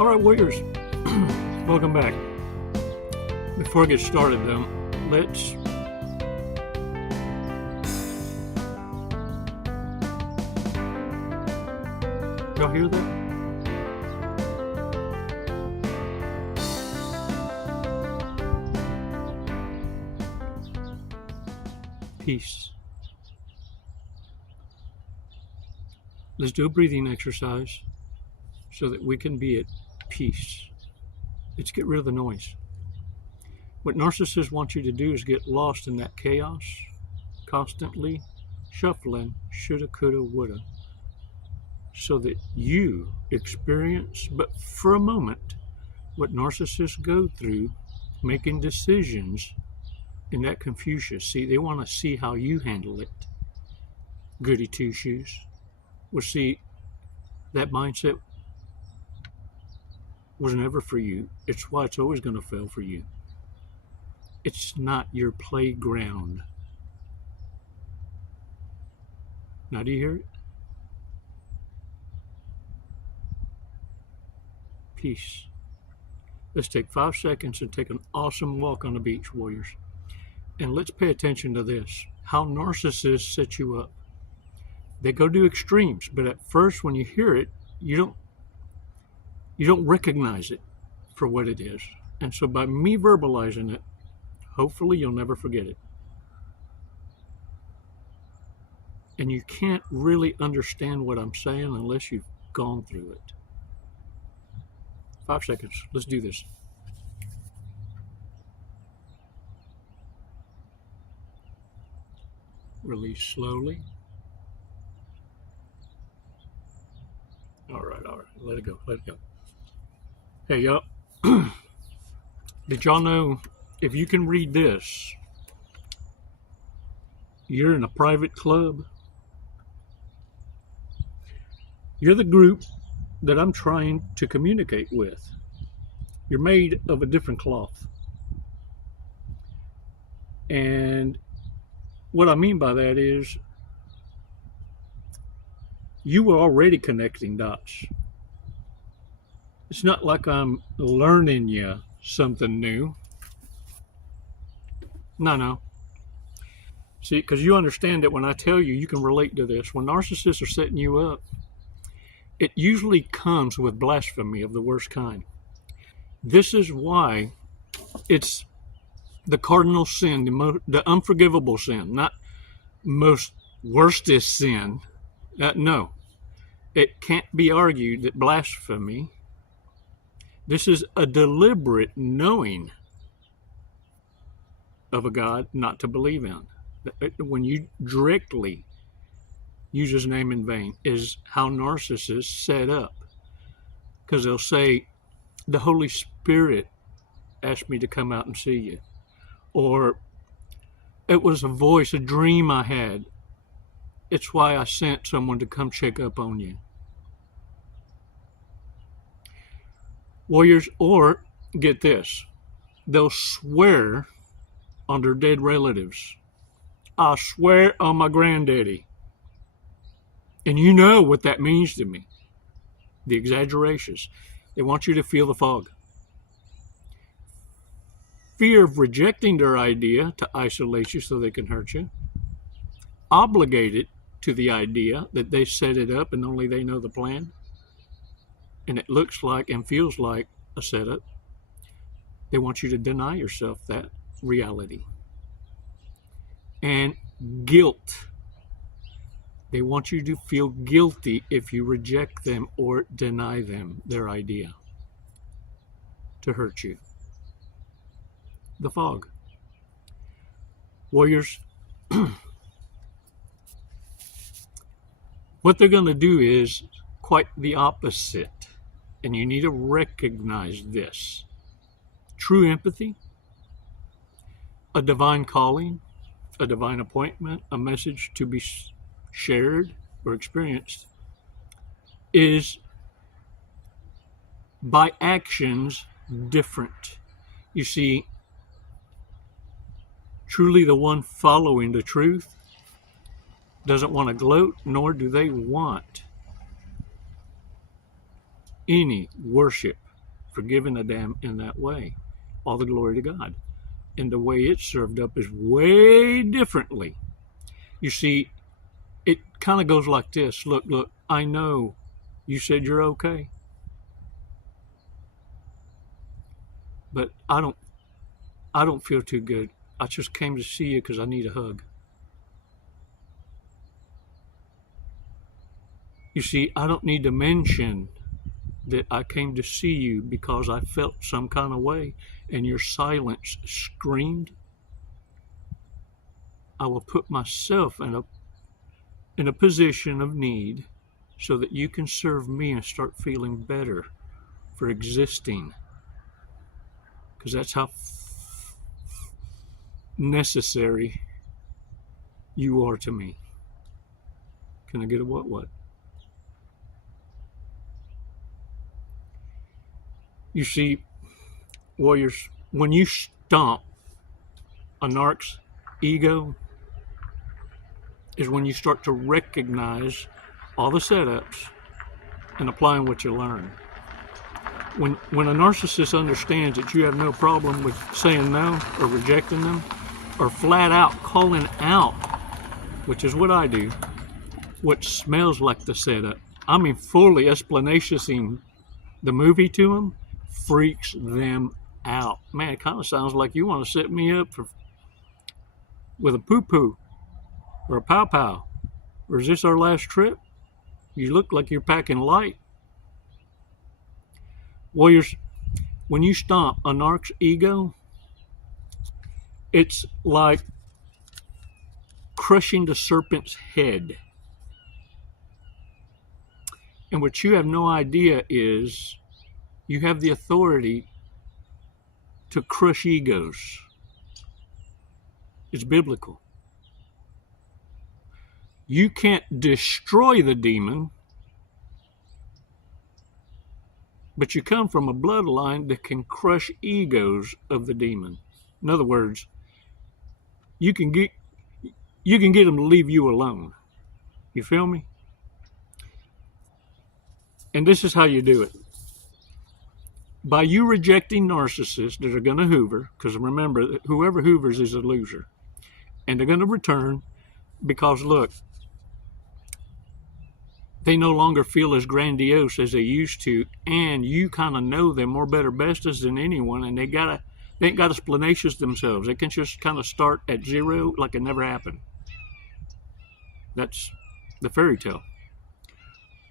All right, Warriors, welcome back. Before I get started, though, let's y'all hear that? Peace. Let's do a breathing exercise so that we can be at peace. Let's get rid of the noise. What narcissists want you to do is get lost in that chaos, constantly shuffling shoulda, coulda, woulda, so that you experience, but for a moment, what narcissists go through making decisions in that confusion. See, they want to see how you handle it. Goody two-shoes. Well, see, that mindset was never for you. It's why it's always going to fail for you. It's not your playground. Now, do you hear it? Peace. Let's take 5 seconds and take an awesome walk on the beach, Warriors. And let's pay attention to this. How narcissists set you up. They go to extremes, but at first when you hear it, you don't recognize it for what it is. And so by me verbalizing it, hopefully you'll never forget it. And you can't really understand what I'm saying unless you've gone through it. 5 seconds. Let's do this. Release slowly. All right. Let it go. Hey, y'all. Did y'all know if you can read this, you're in a private club? You're the group that I'm trying to communicate with. You're made of a different cloth. And what I mean by that is you were already connecting dots. It's not like I'm learning you something new. No. See, because you understand that when I tell you, you can relate to this. When narcissists are setting you up, it usually comes with blasphemy of the worst kind. This is why it's the cardinal sin, the unforgivable sin, not most worstest sin. No, it can't be argued that blasphemy, this is a deliberate knowing of a God not to believe in. When you directly use his name in vain is how narcissists set up. Because they'll say, the Holy Spirit asked me to come out and see you. Or, it was a voice, a dream I had. It's why I sent someone to come check up on you. Warriors, or get this, they'll swear on their dead relatives. I swear on my granddaddy. And you know what that means to me. The exaggerations. They want you to feel the fog. Fear of rejecting their idea to isolate you so they can hurt you. Obligated to the idea that they set it up and only they know the plan. And it looks like and feels like a setup. They want you to deny yourself that reality. And guilt. They want you to feel guilty if you reject them or deny them their idea to hurt you. The fog. Warriors, what they're going to do is quite the opposite. And you need to recognize this. True empathy, a divine calling, a divine appointment, a message to be shared or experienced is by actions different. You see, truly the one following the truth doesn't want to gloat, nor do they want any worship for giving a damn in that way. All the glory to God. And the way it's served up is way differently. You see, it kind of goes like this. Look, I know you said you're okay, but I don't feel too good. I just came to see you because I need a hug. You see, I don't need to mention that I came to see you because I felt some kind of way, and your silence screamed. I will put myself in a position of need so that you can serve me and start feeling better for existing. Because that's how necessary you are to me. Can I get a what? You see, warriors, when you stomp a narc's ego is when you start to recognize all the setups and applying what you learn. When a narcissist understands that you have no problem with saying no or rejecting them or flat out calling out, which is what I do, what smells like the setup, I mean fully explanationing the movie to them, freaks them out. Man, it kind of sounds like you want to set me up with a poo-poo or a pow-pow. Or is this our last trip? You look like you're packing light. Warriors, when you stomp a narc's ego, it's like crushing the serpent's head. And what you have no idea is you have the authority to crush egos. It's biblical. You can't destroy the demon, but you come from a bloodline that can crush egos of the demon. In other words, you can get them to leave you alone. You feel me? And this is how you do it. By you rejecting narcissists that are going to hoover, because remember, whoever hoovers is a loser. And they're going to return because, look, they no longer feel as grandiose as they used to, and you kind of know them more better bestest than anyone, and they ain't got explanations themselves. They can just kind of start at zero like it never happened. That's the fairy tale.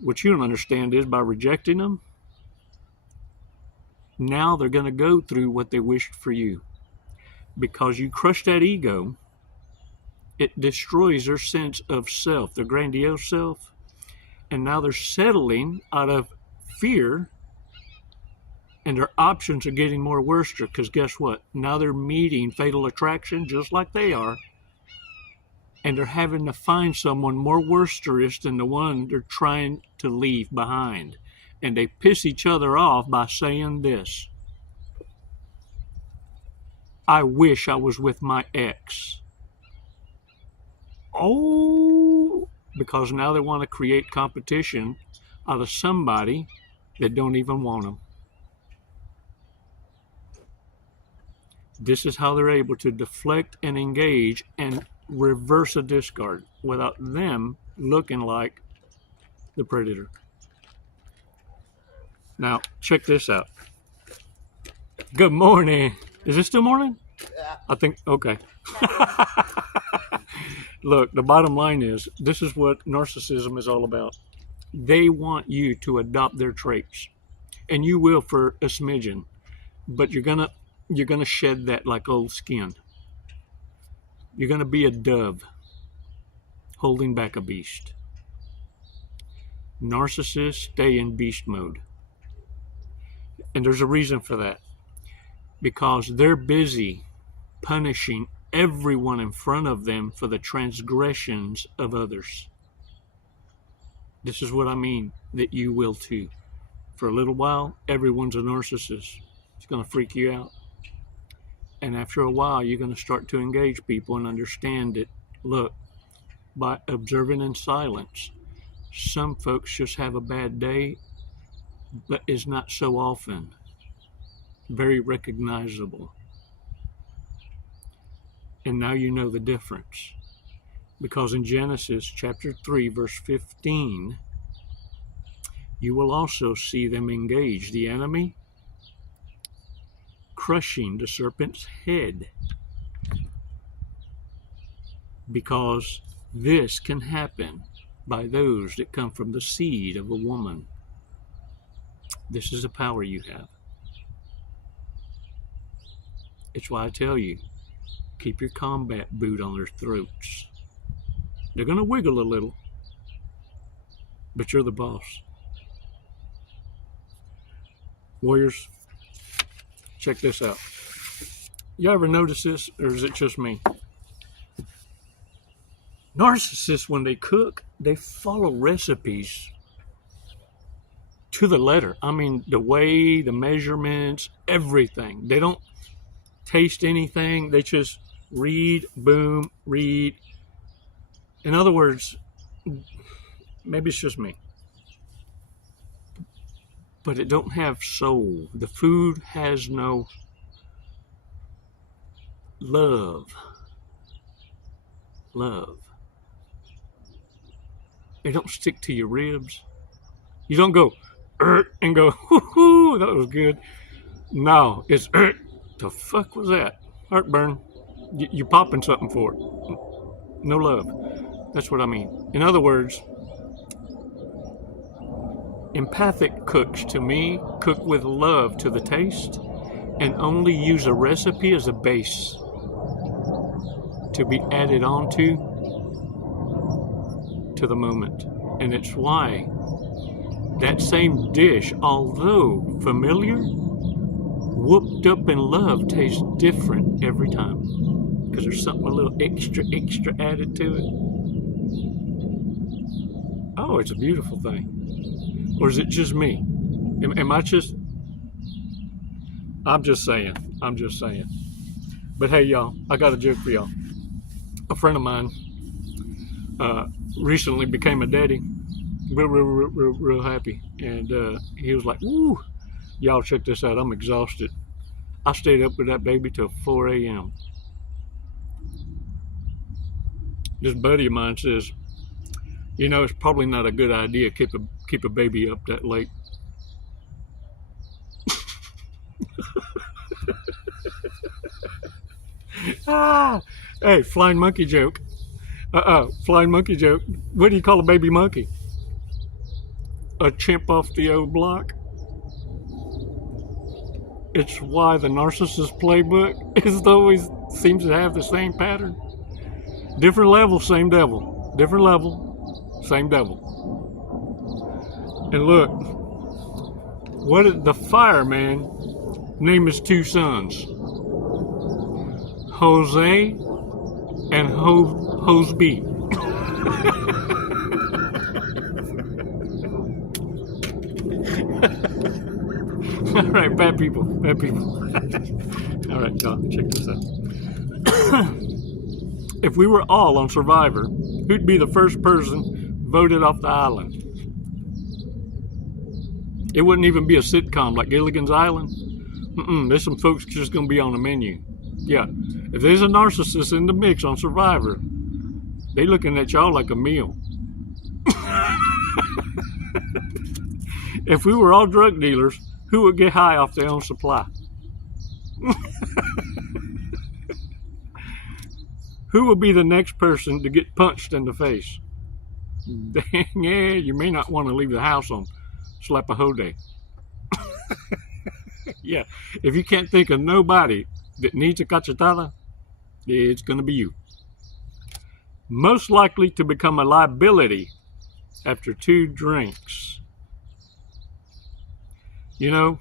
What you don't understand is by rejecting them, now they're going to go through what they wished for you. Because you crush that ego, it destroys their sense of self, their grandiose self. And now they're settling out of fear, and their options are getting more worse. Because guess what? Now they're meeting fatal attraction just like they are. And they're having to find someone more worsterous than the one they're trying to leave behind. And they piss each other off by saying this: I wish I was with my ex. Oh, because now they want to create competition out of somebody that don't even want them. This is how they're able to deflect and engage and reverse a discard without them looking like the predator. Now, check this out. Good morning. Is it still morning? Yeah. I think, okay. Look, the bottom line is, this is what narcissism is all about. They want you to adopt their traits. And you will for a smidgen. But you're gonna shed that like old skin. You're gonna be a dove holding back a beast. Narcissists stay in beast mode. And there's a reason for that. Because they're busy punishing everyone in front of them for the transgressions of others. This is what I mean, that you will too. For a little while, everyone's a narcissist. It's going to freak you out. And after a while, you're going to start to engage people and understand that, look, by observing in silence, some folks just have a bad day, but it's not so often. very recognizable. And now you know the difference. Because in Genesis chapter 3, verse 15, you will also see them engage the enemy, crushing the serpent's head. Because this can happen by those that come from the seed of a woman. This is the power you have. It's why I tell you, keep your combat boot on their throats. They're going to wiggle a little, but you're the boss. Warriors, check this out. You ever notice this, or is it just me? Narcissists, when they cook, they follow recipes to the letter. I mean, the way, the measurements, everything. They don't taste anything. They just read, boom, read. In other words, maybe it's just me, but it don't have soul. The food has no love. Love. They don't stick to your ribs. You don't go, and go, whoo, that was good. No, it's, the fuck was that? Heartburn. You popping something for it. No love. That's what I mean. In other words, empathic cooks, to me, cook with love to the taste and only use a recipe as a base to be added onto to the moment. And it's why that same dish, although familiar, whooped up in love, tastes different every time. Because there's something a little extra added to it. Oh, it's a beautiful thing. Or is it just me? Am I just... I'm just saying. But hey, y'all, I got a joke for y'all. A friend of mine recently became a daddy. Real happy. And he was like, woo, y'all check this out. I'm exhausted. I stayed up with that baby till 4 a.m. This buddy of mine says, you know, it's probably not a good idea to keep a baby up that late. Hey, flying monkey joke. Flying monkey joke. What do you call a baby monkey? A chimp off the old block. It's why the narcissist playbook is always seems to have the same pattern. Different level, same devil. Different level, same devil. And look, the fireman named his two sons, Jose and Hoseby. All right, bad people. All right, y'all, check this out. If we were all on Survivor, who'd be the first person voted off the island? It wouldn't even be a sitcom like Gilligan's Island. There's some folks just going to be on the menu. Yeah, if there's a narcissist in the mix on Survivor, they looking at y'all like a meal. If we were all drug dealers, who would get high off their own supply? Who will be the next person to get punched in the face? Yeah, you may not want to leave the house on Slap-a-Hoe Day. Yeah, if you can't think of nobody that needs a cachetada, it's going to be you. Most likely to become a liability after 2 drinks. You know,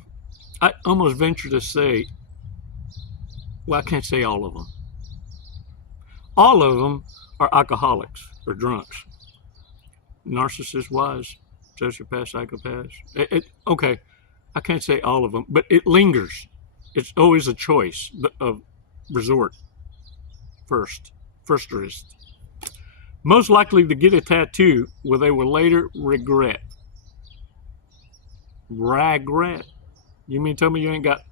I almost venture to say, well, I can't say all of them. All of them are alcoholics or drunks. Narcissists, wise, sociopaths, psychopaths. Okay, I can't say all of them, but it lingers. It's always a choice of resort. Firsterist. Most likely to get a tattoo where they will later regret. Regret? You mean tell me you ain't got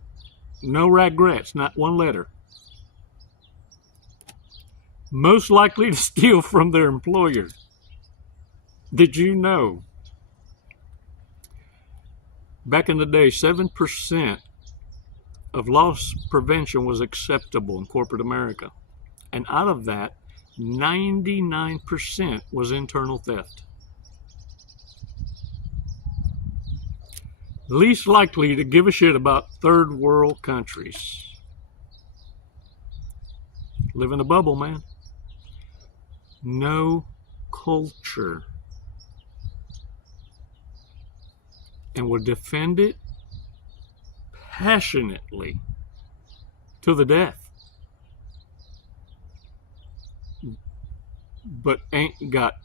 No regrets, not one letter. Most likely to steal from their employer. Did you know? Back in the day, 7% of loss prevention was acceptable in corporate America. And out of that, 99% was internal theft. Least likely to give a shit about third world countries. Live in a bubble, man. No culture. And will defend it passionately to the death. But ain't got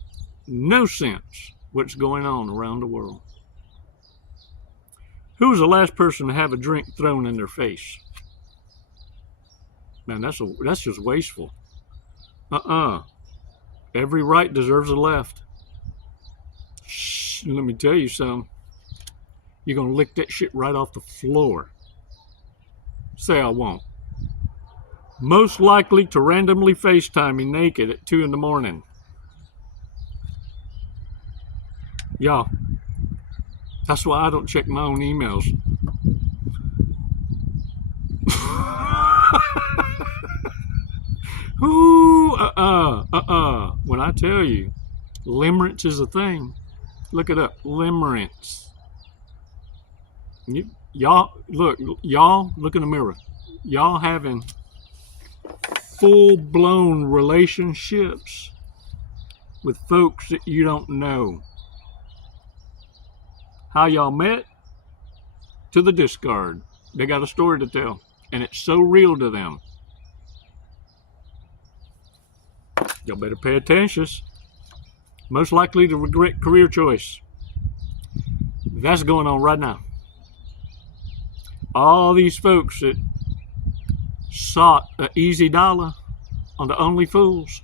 no sense what's going on around the world. Who was the last person to have a drink thrown in their face? Man, that's just wasteful. Every right deserves a left. Shh, let me tell you something. You're going to lick that shit right off the floor. Say I won't. Most likely to randomly FaceTime me naked at 2 in the morning. Y'all, that's why I don't check my own emails. Ooh, When I tell you, limerence is a thing, look it up. Limerence. Y'all look in the mirror. Y'all having full-blown relationships with folks that you don't know. How y'all met? To the discard. They got a story to tell, and it's so real to them. Y'all better pay attention. Most likely to regret career choice. That's going on right now. All these folks that sought an easy dollar on the Only Fools.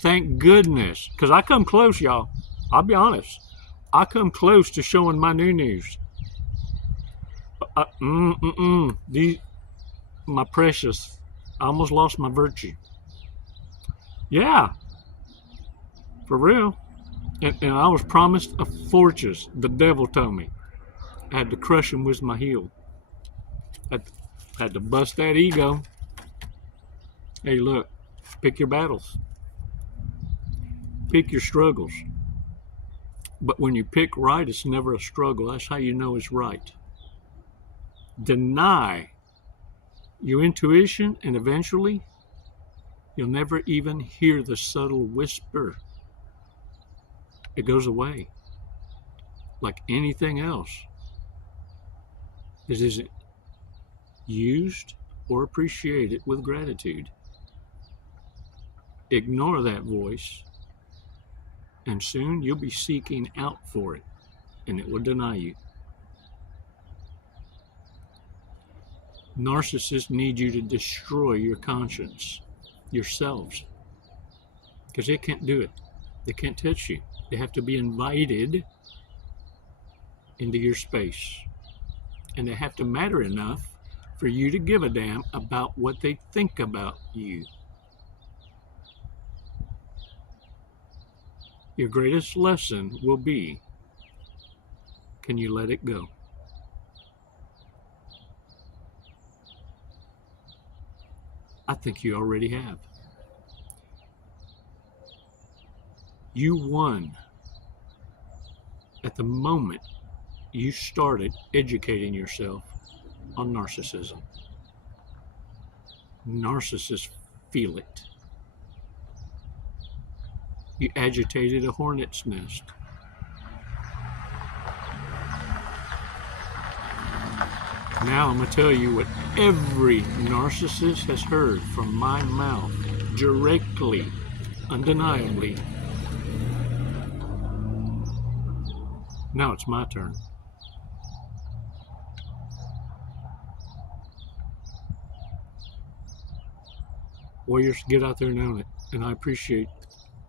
Thank goodness. Because I come close, y'all. I'll be honest. I come close to showing my news. My precious. I almost lost my virtue. Yeah. For real. And I was promised a fortune. The devil told me. I had to crush him with my heel. Had to bust that ego. Hey, look. Pick your battles. Pick your struggles. But when you pick right, it's never a struggle. That's how you know it's right. Deny your intuition, and eventually, you'll never even hear the subtle whisper. It goes away. Like anything else that isn't used or appreciated with gratitude. Ignore that voice, and soon you'll be seeking out for it, and it will deny you. Narcissists need you to destroy your conscience, yourselves, because they can't do it. They can't touch you. They have to be invited into your space, and they have to matter enough for you to give a damn about what they think about you. Your greatest lesson will be, can you let it go? I think you already have. You won at the moment you started educating yourself on narcissism. Narcissists feel it. You agitated a hornet's nest. Now I'm going to tell you what every narcissist has heard from my mouth, directly, undeniably. Now it's my turn. Warriors, get out there and own it. And I appreciate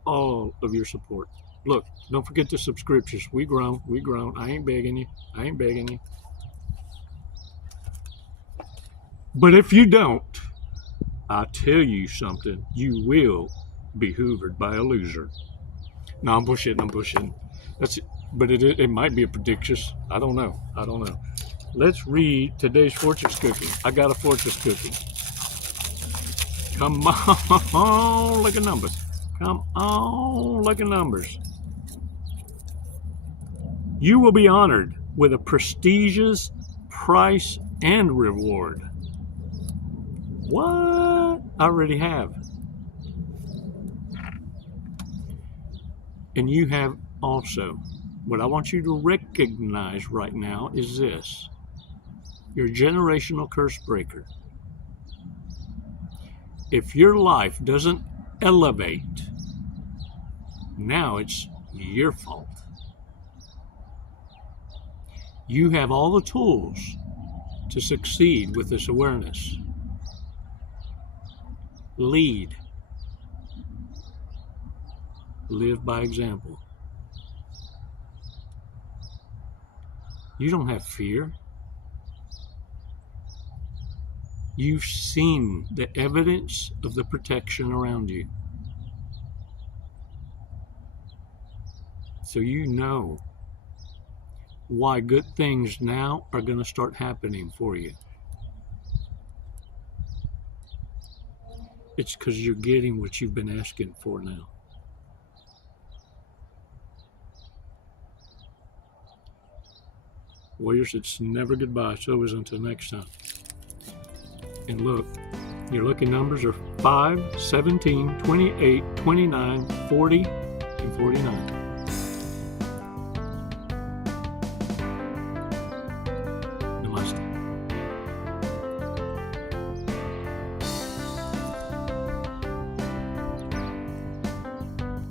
all of your support. Look, don't forget the subscriptions. We grown. I ain't begging you. But if you don't, I tell you something, you will be hoovered by a loser. No, I'm bullshitting. But it might be a predictions. I don't know. Let's read today's fortune cookie. I got a fortune cookie. Come on, look at numbers. Come on, look at numbers. You will be honored with a prestigious price and reward. What? I already have. And you have also. What I want you to recognize right now is this. You're a generational curse breaker. If your life doesn't elevate, now it's your fault. You have all the tools to succeed with this awareness. Lead. Live by example. You don't have fear. You've seen the evidence of the protection around you. So you know why good things now are going to start happening for you. It's because you're getting what you've been asking for now. Warriors, it's never goodbye. It's always until next time. And look, your lucky numbers are 5, 17, 28, 29, 40, and 49.